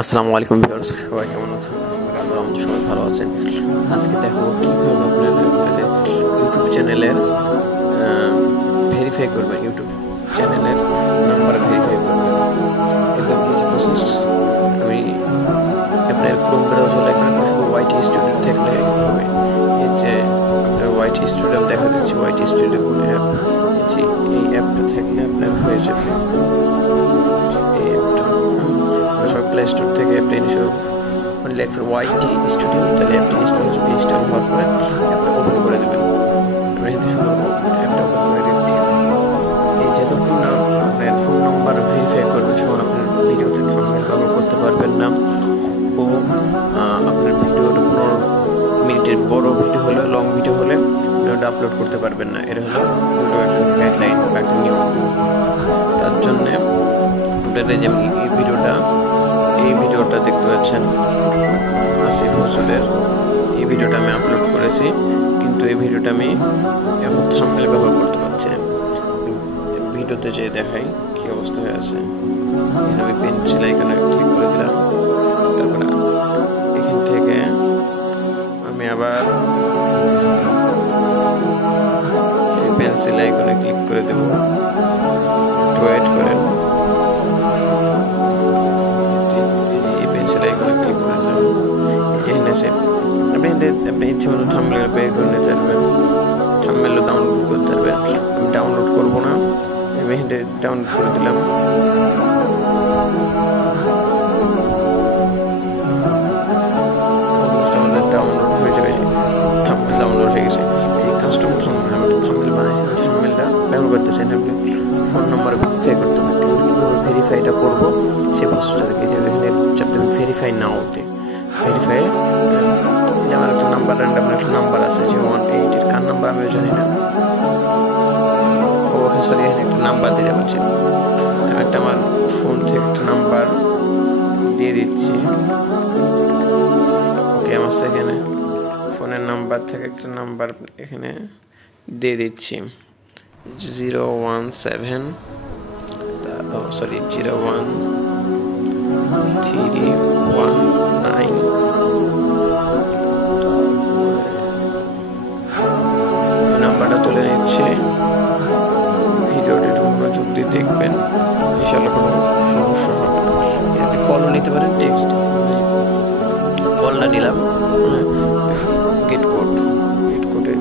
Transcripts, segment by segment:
আসসালামু আলাইকুম ভিউয়ার্স, সবাই কেমন আছেন? আমরা সবাই ভালো আছেন। আজকে দেখো কীভাবে আপনাদের ইউটিউব চ্যানেলের ভেরিফাই করবেন, ইউটিউব চ্যানেলের নাম্বার ভেরিফাই করবেন। একদম ইজি প্রসেস। আমি আপনার ক্রোম ব্রাউজার লাগবে, শুধু ওয়াইটি স্টুডিও থাকলে হবে। এই যে আপনার ওয়াইটি স্টুডিও দেখা যাচ্ছে, ওয়াইটি স্টুডিও কোন অ্যাপ, এই অ্যাপটা থাকলে আপনার হয়ে যাবে। প্লে স্টোর থেকে অ্যাপটা লিখবেন ওয়াইটি স্টুডিও, তাহলে অ্যাপটা ইনস্টল হওয়ার পরে অ্যাপটা ওপেন করে দেবেন। আমরা কিন্তু শুধু অ্যাপটা ওপেন করে দিচ্ছি। এই যতক্ষণ না আপনার ফোন নাম্বার ভেরিফাই করবেন, তখন আপনার ভিডিওতে থাম্বনেল ব্যবহার করতে পারবেন না, ও আপনার ভিডিওটা 15 মিনিটের বড় ভিডিও হলে, লং ভিডিও হলে ভিডিওটা আপলোড করতে পারবেন না। এটা হলো ইউটিউবের গাইডলাইন বা একটা নিয়ম। তার জন্যে আপনাদের যে এই ভিডিওটা দেখতে পাচ্ছেন আসিফ হুজুরের, এই ভিডিওটা আমি আপলোড করেছি, কিন্তু এই ভিডিওটা আমি এখন থাম্বনেল ব্যবহার করতে পারছি না। ভিডিওতে যে দেখাই কি অবস্থা হয়ে আছে। আমি পেন্সিল আইকনে ক্লিক করে দিলাম, তারপরে এখান থেকে আমি আবার এই পেন্সিল আইকনে ক্লিক করে দেব। ওয়েট করেন, আপনি ইচ্ছে মতো থাম্বনেল বের করে নিতে পারবেন, থাম্বনেলও ডাউনলোড করতে পারবেন। আমি ডাউনলোড করবো না, আমি এখানে ডাউনলোড করে দিলাম। আমাদের ডাউনলোড হয়ে যাবে, থাম্বনেল ডাউনলোড হয়ে গেছে। এই কাস্টম থাম্বনেল, আমি থাম্বনেল বানাইছি, থাম্বনেলটা ব্যবহার করতেছেন। আপনি ফোন নাম্বার ভেরিফাই করতে হবে, কীভাবে ভেরিফাইটা করবো সে প্রসেসটা দেখেছি। এখানে চাপতে ভেরিফাই নাওতে, ভেরিফাই আমার একটা নাম্বার, র্যান্ডাম একটা নাম্বার আছে 018, এর কার নাম্বার আমিও জানি না। ওকে সরি, এখানে একটা নাম্বার দিতে পারছি। আমি একটা আমার ফোন থেকে একটা নাম্বার দিয়ে দিচ্ছি। ওকে, আমার সেখানে ফোনের নাম্বার থেকে একটা নাম্বার এখানে দিয়ে দিচ্ছি 017 সরি 01319। নাম্বারটা তুলে নিচ্ছে। ভিডিওটি একটু মনোযোগ দিয়ে দেখবেন, ইনশাআল্লাহ কোনো সমস্যা হবে না। আপনি কলও নিতে পারেন, টেক্সট কলটা নিলাম, গেট কোডে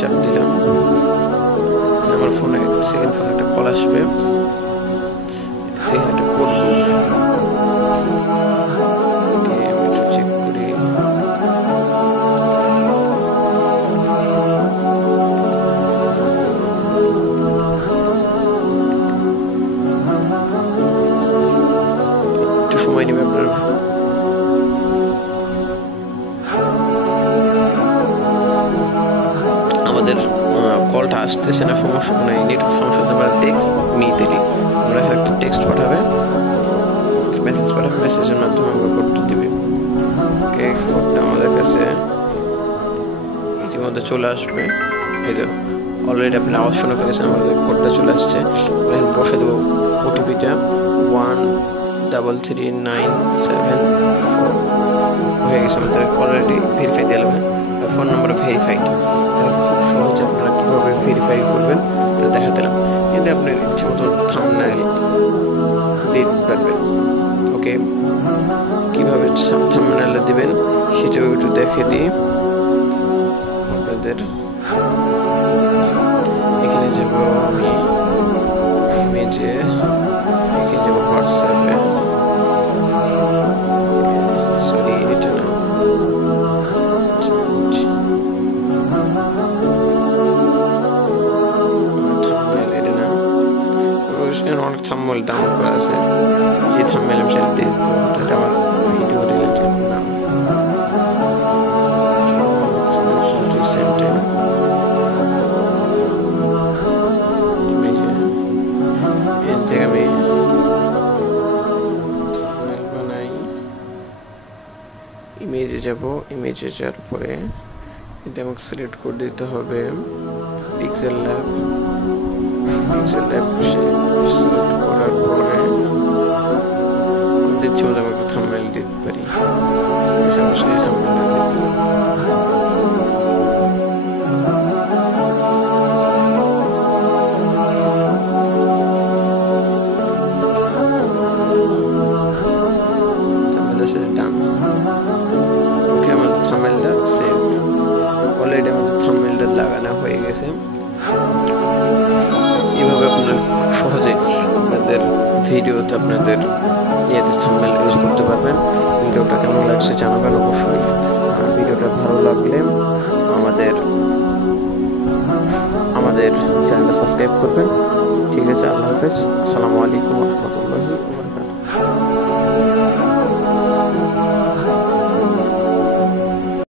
চাপ দিলাম। আমার ফোনে সেকেন্ড ফোনে একটা কল আসবে, এখানে একটা কোড চেক করি। একটু সময় নেবে আপনার। আমাদের কলটা আসতেছে না, সমস্যা নেই, নেটওয়ার্ক সমস্যা। আমরা টেক্সট দিলি, আমরা একটা টেক্সট পাঠাবে, মেসেজ পাঠাবে, মেসেজের মাধ্যমে আমরা কোডটা দিবে। ওকে, কোডটা আমাদের কাছে ইতিমধ্যে চলে আসবে। এই যে অলরেডি আপনি আওয়াজ শুনে ফেলেছেন, আমাদের কোডটা চলে আসছে। এখানে বসে দেবো ওটিপিটা 133974 হয়ে গেছে। আমাদের অলরেডি ভেরিফাই দিয়ে দেবেন, ফোন নাম্বার ভেরিফাইড। খুব সহজে আপনারা কীভাবে ভেরিফাই করবেন তা দেখা দিলাম। কিন্তু আপনার ইচ্ছে মতো থাম্বনেল দিতে পারবেন। ওকে, কীভাবে থাম্বনেল দিবেন সেটাও একটু দেখে দিই আপনাদের। এখানে যাব আমি ইমেজে, এখানে যাব হোয়াটসঅ্যাপে, সরি এটা না, অনেক থাম্বনেল ডাউনলোড করা আছে। যে থাম্বনেল আমি সেটা দিয়ে এটা আমার ভিডিও রিলেটেড নাম। আমি ইমেজে যাব, ইমেজে যাওয়ার পরে এটা আমাকে সিলেক্ট করে দিতে হবে পিক্সেল ল্যাব। সিলেক্ট করার পরে দিচ্ছি আমাকে ভিডিওতে আপনাদের ইয়েতে থাম্বনেল ইউজ করতে পারবেন। ভিডিওটা কেমন লাগছে জানাবেন অবশ্যই। ভিডিওটা ভালো লাগলে আমাদের চ্যানেলটা সাবস্ক্রাইব করবেন। ঠিক আছে, আল্লাহ হাফেজ, আসসালামু আলাইকুম ওয়া রাহমাতুল্লাহ।